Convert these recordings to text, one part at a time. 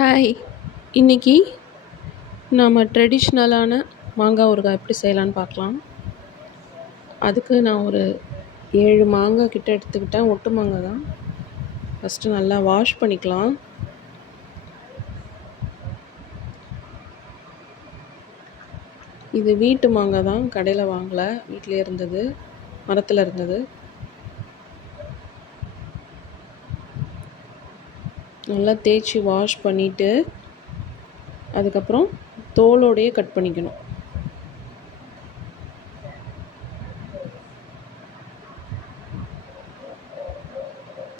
Hi! இன்னைக்கு நாம ட்ரெடிஷ்னலான மாங்காய் ஊறுகாய் எப்படி செய்யலான்னு பார்க்கலாம். அதுக்கு நான் ஒரு 7 மாங்காய் கிட்ட எடுத்துக்கிட்டேன். ஒட்டு மாங்காய் தான். ஃபஸ்ட்டு நல்லா வாஷ் பண்ணிக்கலாம். இது வீட்டு மாங்காய் தான், கடையில் வாங்கலை, வீட்டிலே இருந்தது, மரத்தில் இருந்தது. நல்லா தேய்ச்சி வாஷ் பண்ணிவிட்டு அதுக்கப்புறம் தோலோடையே கட் பண்ணிக்கணும்.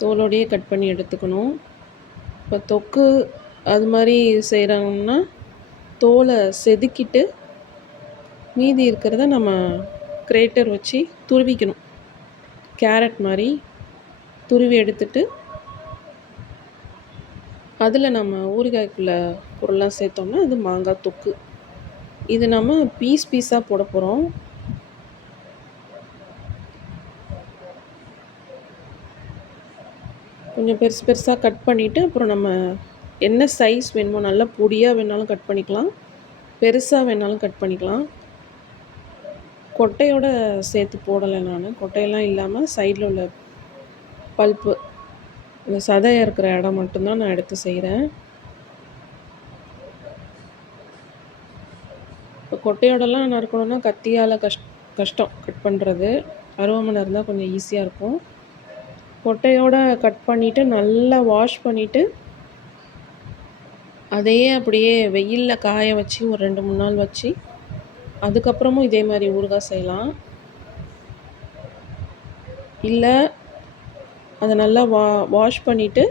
தோலோடையே கட் பண்ணி எடுத்துக்கணும். இப்போ தொக்கு அது மாதிரி செய்கிறாங்கன்னா தோலை செதுக்கிட்டு மீதி இருக்கிறத நம்ம கிரேட்டர் வச்சு துருவிக்கணும். கேரட் மாதிரி துருவி எடுத்துட்டு அதில் நம்ம ஊறுகாய்க்குள்ள பொருள்லாம் சேர்த்தோம்னா அது மாங்காய் தொக்கு. இது நம்ம பீஸாக போட போகிறோம். கொஞ்சம் பெருசாக கட் பண்ணிவிட்டு அப்புறம் நம்ம என்ன சைஸ் வேணுமோ, நல்லா பொடியாக வேணாலும் கட் பண்ணிக்கலாம், பெருசாக வேணாலும் கட் பண்ணிக்கலாம். கொட்டையோடு சேர்த்து போடலை நான். கொட்டையெல்லாம் இல்லாமல் சைடில் உள்ள பல்ப்பு, இந்த சதை இருக்கிற இடம் மட்டும்தான் நான் எடுத்து செய்கிறேன். இப்போ கொட்டையோடலாம் நறுக்கணுன்னா கத்தியால் கஷ்டம் கட் பண்ணுறது. அருவாமனை இருந்தால் கொஞ்சம் ஈஸியாக இருக்கும். கொட்டையோடு கட் பண்ணிவிட்டு நல்லா வாஷ் பண்ணிவிட்டு அதையே அப்படியே வெயிலில் காய வச்சு ஒரு 2-3 நாள் வச்சு அதுக்கப்புறமும் இதே மாதிரி ஊறுகாய் செய்யலாம். இல்லை அதை நல்லா வாஷ் பண்ணிவிட்டு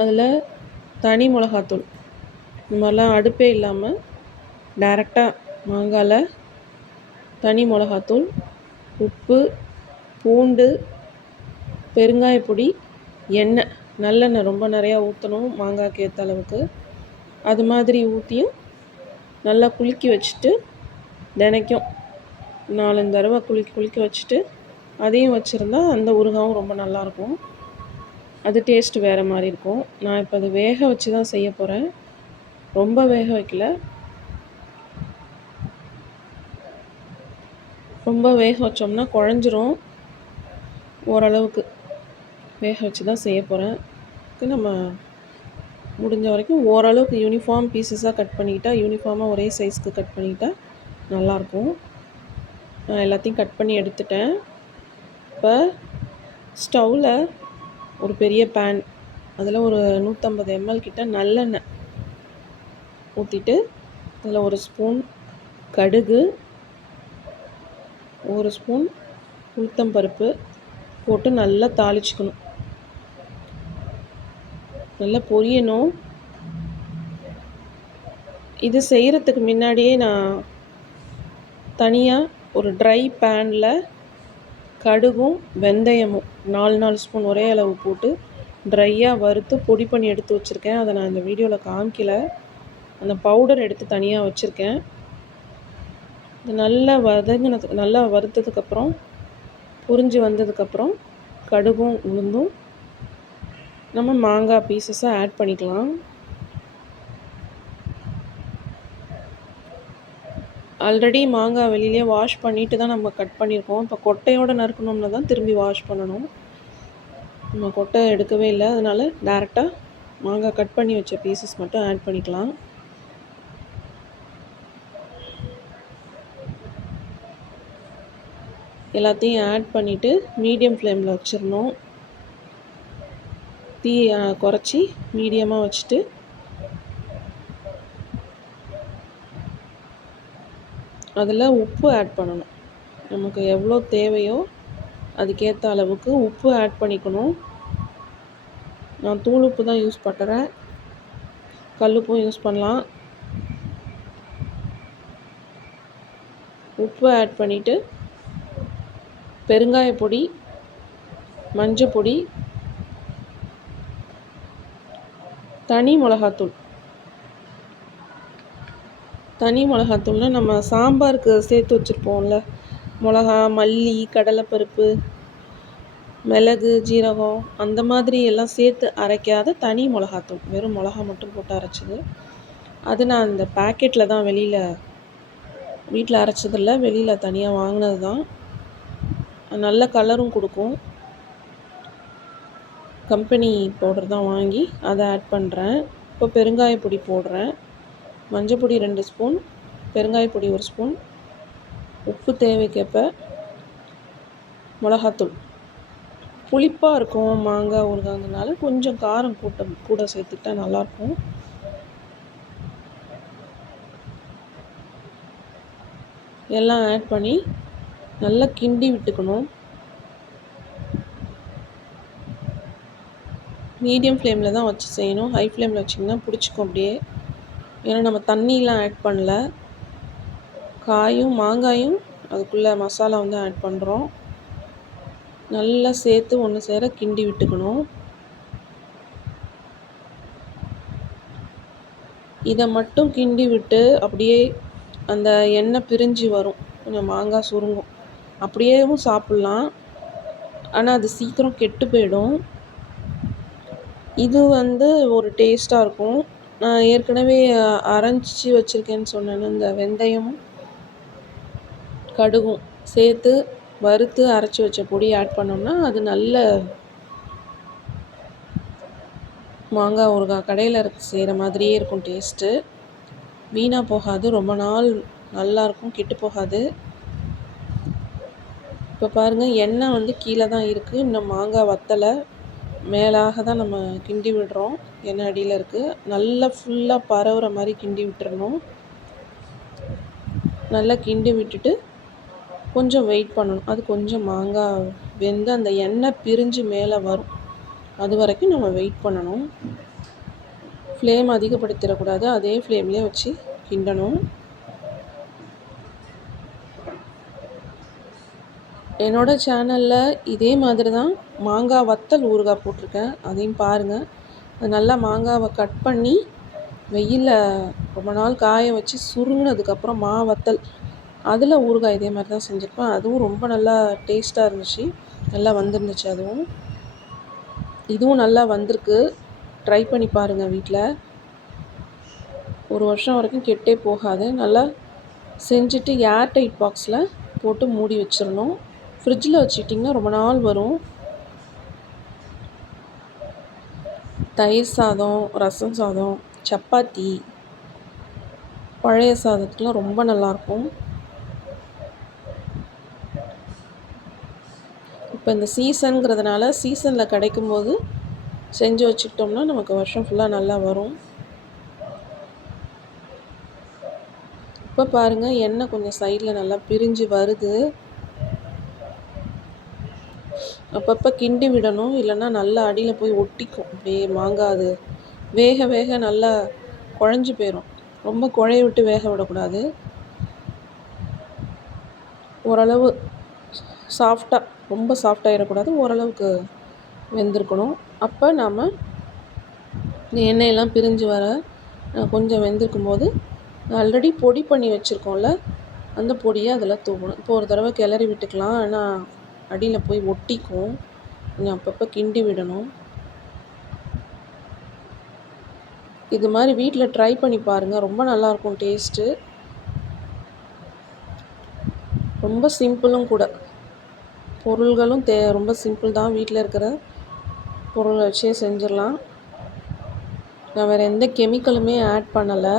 அதில் தனி மிளகாத்தூள், இந்த மாதிரிலாம் அடுப்பே இல்லாமல் டைரெக்டாக மாங்காயில் தனி மிளகாத்தூள், உப்பு, பூண்டு, பெருங்காயப்பொடி, எண்ணெய், நல்லெண்ணெய் ரொம்ப நிறையா ஊற்றணும் மாங்காய்க்கு ஏற்ற அளவுக்கு. அது மாதிரி ஊற்றியும் நல்லா குலுக்கி வச்சுட்டு தினைக்கும் 4-5 தடவை குலுக்கி வச்சுட்டு அதையும் வச்சுருந்தா அந்த ஊறுகாயும் ரொம்ப நல்லாயிருக்கும். அது டேஸ்ட்டு வேறு மாதிரி இருக்கும். நான் இப்போ அதை வேக வச்சு தான் செய்ய போகிறேன். ரொம்ப வேக வைக்கல, ரொம்ப வேக வச்சோம்னா குழஞ்சிரும். ஓரளவுக்கு வேக வச்சு தான் செய்ய போகிறேன். நம்ம முடிஞ்ச வரைக்கும் ஓரளவுக்கு யூனிஃபார்ம் பீசஸாக கட் பண்ணிக்கிட்டால், யூனிஃபார்மாக ஒரே சைஸ்க்கு கட் பண்ணிக்கிட்டால் நல்லாயிருக்கும். நான் எல்லாத்தையும் கட் பண்ணி எடுத்துட்டேன். இப்போ ஸ்டவ்வில் ஒரு பெரிய பேன், அதில் ஒரு 150 ml கிட்ட நல்லெண்ணெய் ஊற்றிட்டு அதில் 1 ஸ்பூன் கடுகு, 1 ஸ்பூன் உளுத்தம்பருப்பு போட்டு நல்லா தாளிச்சுக்கணும். நல்லா பொரியணும். இது செய்கிறதுக்கு முன்னாடியே நான் தனியாக ஒரு ட்ரை பேனில் கடுகும் வெந்தயமும் 4 ஸ்பூன் ஒரே அளவு போட்டு ட்ரையாக வறுத்து பொடி பண்ணி எடுத்து வச்சுருக்கேன். அதை நான் இந்த வீடியோவில் காமிக்கல. அந்த பவுடர் எடுத்து தனியாக வச்சுருக்கேன். இது நல்லா நல்லா வறுத்ததுக்கப்புறம் புரிஞ்சு வந்ததுக்கப்புறம் கடுகும் உளுந்தும் நம்ம மாங்காய் பீசஸை ஆட் பண்ணிக்கலாம். ஆல்ரெடி மாங்காய் வெளியிலே வாஷ் பண்ணிவிட்டு தான் நம்ம கட் பண்ணியிருக்கோம். இப்போ கொட்டையோடு நறுக்கணும்னா தான் திரும்பி வாஷ் பண்ணணும். நம்ம கொட்டை எடுக்கவே இல்லை, அதனால் டேரெக்டாக மாங்காய் கட் பண்ணி வச்ச பீசஸ் மட்டும் ஆட் பண்ணிக்கலாம். எல்லாத்தையும் ஆட் பண்ணிவிட்டு மீடியம் ஃப்ளேமில் வச்சிடணும். தீ குறைச்சி மீடியமாக வச்சுட்டு அதில் உப்பு ஆட் பண்ணணும். நமக்கு எவ்வளோ தேவையோ அதுக்கேற்ற அளவுக்கு உப்பு ஆட் பண்ணிக்கணும். நான் தூள் உப்பு தான் யூஸ் பண்ணுறேன், கல்லுப்பும் யூஸ் பண்ணலாம். உப்பு ஆட் பண்ணிவிட்டு பெருங்காயப்பொடி, மஞ்சப்பொடி, தனி மிளகாத்தூள்னால் நம்ம சாம்பாருக்கு சேர்த்து வச்சுருப்போம்ல, மிளகா, மல்லி, கடலைப்பருப்பு, மிளகு, ஜீரகம் அந்த மாதிரி எல்லாம் சேர்த்து அரைக்காத தனி மிளகாத்தூள். வெறும் மிளகா மட்டும் போட்டு அரைச்சது. அது நான் அந்த பேக்கெட்டில் தான் வீட்டில் அரைச்சதில்ல, வெளியில் தனியாக வாங்கினது தான். நல்ல கலரும் கொடுக்கும். கம்பெனி பவுடர் தான் வாங்கி அதை ஆட் பண்ணுறேன். இப்போ பெருங்காய பொடி போடுறேன். மஞ்சள் பொடி 2 ஸ்பூன், பெருங்காய பொடி 1 ஸ்பூன், உப்பு தேவைக்கேற்ப, மிளகாத்தூள். புளிப்பாக இருக்கும் மாங்காய் ஊறுகாய்னால கொஞ்சம் காரம் கூட சேர்த்துக்கிட்டா நல்லாயிருக்கும். எல்லாம் ஆட் பண்ணி நல்லா கிண்டி விட்டுக்கணும். மீடியம் ஃப்ளேமில் தான் வச்சு செய்யணும். ஹை ஃப்ளேமில் வச்சிங்கன்னா பிடிச்சிக்கும் அப்படியே. ஏன்னா நம்ம தண்ணியெலாம் ஆட் பண்ணல. மாங்காயும் அதுக்குள்ளே மசாலா வந்து ஆட் பண்ணுறோம். நல்லா சேர்த்து ஒன்று சேர கிண்டி விட்டுக்கணும். இதை மட்டும் கிண்டி விட்டு அப்படியே அந்த எண்ணெய் பிரிஞ்சு வரும். கொஞ்சம் மாங்காய் சுருங்கும். அப்படியேவும் சாப்பிட்லாம். ஆனால் அது சீக்கிரம் கெட்டு போயிடும். இது வந்து ஒரு டேஸ்ட்டாக இருக்கும். நான் ஏற்கனவே அரைச்சி வச்சுருக்கேன்னு சொன்னேன்னு, இந்த வெந்தயமும் கடுகும் சேர்த்து வறுத்து அரைச்சி வச்ச பொடி ஆட் பண்ணோம்னா அது நல்ல மாங்காய் ஊறுகாய் கடையில் செய்கிற மாதிரியே இருக்கும் டேஸ்ட்டு. வீணாக போகாது, ரொம்ப நாள் நல்லாயிருக்கும், கெட்டு போகாது. இப்போ பாருங்கள், எண்ணெய் வந்து கீழே தான் இருக்குது. இன்னும் மாங்காய் வத்தலை. மேலாக தான் நம்ம கிண்டி விடுறோம். எண்ணெய் அடியில் இருக்குது. நல்லா ஃபுல்லாக பரவுற மாதிரி கிண்டி விட்டுறணும். நல்லா கிண்டி விட்டுட்டு கொஞ்சம் வெயிட் பண்ணணும். அது கொஞ்சம் மாங்காய் வெந்து அந்த எண்ணெய் பிரிஞ்சு மேலே வரும். அது வரைக்கும் நம்ம வெயிட் பண்ணணும். ஃப்ளேம் அதிகப்படுத்திடக்கூடாது. அதே ஃப்ளேம்லேயே வச்சு கிண்டணும். என்னோடய சேனலில் இதே மாதிரி தான் மாங்காய் வத்தல் ஊறுகாய் போட்டிருக்கேன். அதையும் பாருங்கள். அது நல்லா மாங்காவை கட் பண்ணி வெயிலில் ரொம்ப நாள் காய வச்சு சுருங்கினதுக்கப்புறம் வத்தல் அதில் ஊறுகாய் இதே மாதிரி தான் செஞ்சுருப்பேன். அதுவும் ரொம்ப நல்லா டேஸ்ட்டாக இருந்துச்சு. நல்லா வந்துருந்துச்சு. இதுவும் நல்லா வந்திருக்கு. ட்ரை பண்ணி பாருங்கள் வீட்டில். 1 வருஷம் வரைக்கும் கெட்டே போகாது. நல்லா செஞ்சுட்டு ஏர்டைட் பாக்ஸில் போட்டு மூடி வச்சிடணும். ஃப்ரிட்ஜில் வச்சுட்டிங்கன்னா ரொம்ப நாள் வரும். தயிர் சாதம், ரசம் சாதம், சப்பாத்தி, பழைய சாதத்துக்குலாம் ரொம்ப நல்லாயிருக்கும். இப்போ இந்த சீசனுங்கிறதுனால சீசனில் கிடைக்கும்போது செஞ்சு வச்சுக்கிட்டோம்னா நமக்கு வருஷம் ஃபுல்லாக நல்லா வரும். இப்போ பாருங்கள், எண்ணெய் கொஞ்சம் சைடில் நல்லா பிரிஞ்சு வருது. அப்பப்போ கிண்டி விடணும், இல்லைன்னா நல்லா அடியில் போய் ஒட்டிக்கும். அப்படியே மாங்காய் அது வேக நல்லா குழஞ்சி போயிடும். ரொம்ப குழைய விட்டு வேக விடக்கூடாது. ஓரளவு சாஃப்டாக, ரொம்ப சாஃப்டாகிடக்கூடாது, ஓரளவுக்கு வெந்திருக்கணும். அப்போ நாம் எண்ணெயெல்லாம் பிரிஞ்சு வர கொஞ்சம் வெந்திருக்கும் போது ஆல்ரெடி பொடி பண்ணி வச்சுருக்கோம்ல, அந்த பொடியை அதில் தூவணும். இப்போ ஒரு தடவை கிளறி விட்டுக்கலாம். ஆனால் அடியில் போய் ஒட்டிக்கும். கொஞ்சம் அப்பப்போ கிண்டி விடணும். இது மாதிரி வீட்டில் ட்ரை பண்ணி பாருங்கள். ரொம்ப நல்லாயிருக்கும் டேஸ்ட்டு. ரொம்ப சிம்பிளும் கூட. பொருள்களும் ரொம்ப சிம்பிள் தான். வீட்டில் இருக்கிற பொருளை வச்சே செஞ்சிடலாம். நான் வேறு எந்த கெமிக்கலுமே ஆட் பண்ணலை.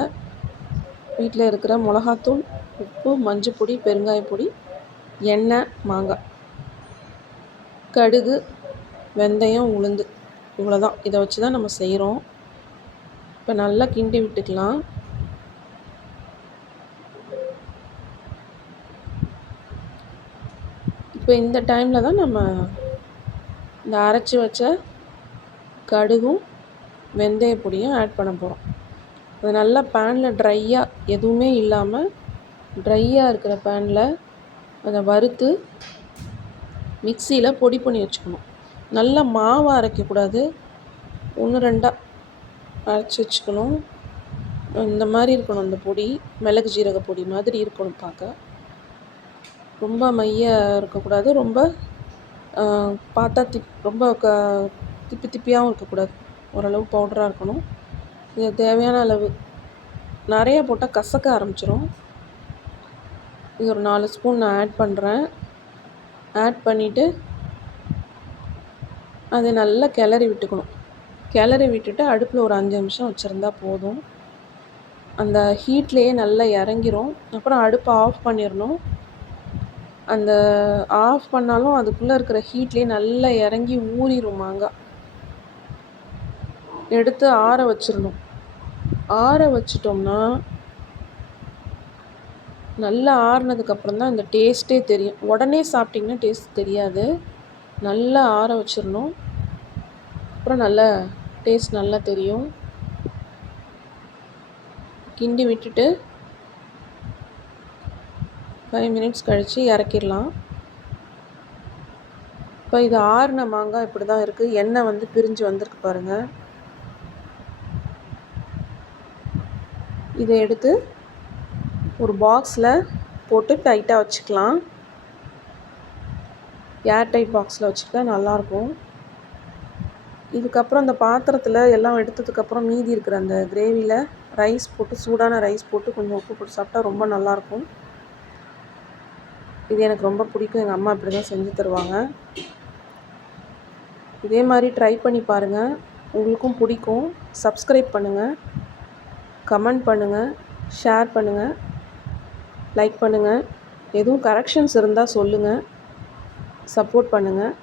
வீட்டில் இருக்கிற மிளகாத்தூள், உப்பு, மஞ்சள் பொடி, பெருங்காய பொடி, எண்ணெய், மாங்காய், கடுகு, வெந்தயம், உளுந்து, இவ்வளோதான். இதை வச்சு தான் நம்ம செய்கிறோம். இப்போ நல்லா கிண்டி விட்டுக்கலாம். இப்போ இந்த டைமில் தான் நம்ம இந்த அரைச்சி வச்ச கடுகும் வெந்தய பொடியும் ஆட் பண்ண போகிறோம். அது நல்லா பேனில் ட்ரையாக, எதுவுமே இல்லாமல் ட்ரையாக இருக்கிற பேனில் அதை வறுத்து மிக்சியில் பொடி பண்ணி வச்சுக்கணும். நல்லா மாவு அரைக்கக்கூடாது, 1-2 அரைச்சி வச்சுக்கணும். இந்த மாதிரி இருக்கணும் அந்த பொடி. மிளகு ஜீரக பொடி மாதிரி இருக்கணும் பார்க்க. ரொம்ப மைய இருக்கக்கூடாது, ரொம்ப பார்த்தா ரொம்ப திப்பி திப்பியாகவும் இருக்கக்கூடாது, ஓரளவு பவுடராக இருக்கணும். இது தேவையான அளவு, நிறைய போட்டால் கசக்க ஆரம்பிச்சிரும். இது ஒரு 4 ஸ்பூன் நான் ஆட் பண்ணுறேன். ஆட் பண்ணிவிட்டு அதை நல்லா கிளறி விட்டுக்கணும். கிளறி விட்டுட்டு அடுப்பில் ஒரு 5 நிமிஷம் வச்சுருந்தா போதும். அந்த ஹீட்லேயே நல்லா இறங்கிரும். அப்புறம் அடுப்பை ஆஃப் பண்ணிடணும். அந்த ஆஃப் பண்ணாலும் அதுக்குள்ளே இருக்கிற ஹீட்லேயே நல்லா இறங்கி ஊறிடும் மாங்காய். எடுத்து ஆற வச்சிடணும். ஆற வச்சிட்டோம்னா நல்லா ஆறுனதுக்கப்புறம் தான் இந்த டேஸ்ட்டே தெரியும். உடனே சாப்பிட்டிங்கன்னா டேஸ்ட் தெரியாது. நல்லா ஆற வச்சிடணும். அப்புறம் நல்லா டேஸ்ட் நல்லா தெரியும். கிண்டி விட்டுட்டு 5 மினிட்ஸ் கழித்து இறக்கிடலாம். இப்போ இது ஆறின மாங்காய் இப்படி தான் இருக்குது. எண்ணெய் பிரிஞ்சு வந்திருக்கு பாருங்கள். இதை எடுத்து ஒரு பாக்ஸில் போட்டு டைட்டாக வச்சுக்கலாம். ஏர் டைட் பாக்ஸில் வச்சுக்கிட்டா நல்லாயிருக்கும். இதுக்கப்புறம் அந்த பாத்திரத்தில் எல்லாம் எடுத்ததுக்கப்புறம் மீதி இருக்கிற அந்த கிரேவியில் ரைஸ் போட்டு, சூடான ரைஸ் போட்டு கொஞ்சம் உப்பு போட்டு சாப்பிட்டா ரொம்ப நல்லாயிருக்கும். இது எனக்கு ரொம்ப பிடிக்கும். எங்கள் அம்மா இப்படி தான் செஞ்சு தருவாங்க. இதே மாதிரி ட்ரை பண்ணி பாருங்கள், உங்களுக்கும் பிடிக்கும். சப்ஸ்கிரைப் பண்ணுங்கள், கமெண்ட் பண்ணுங்கள், ஷேர் பண்ணுங்கள், லைக் பண்ணுங்கள். எதுவும் கரெக்ஷன்ஸ் இருந்தால் சொல்லுங்கள். சப்போர்ட் பண்ணுங்கள்.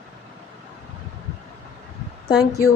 தேங்க்யூ.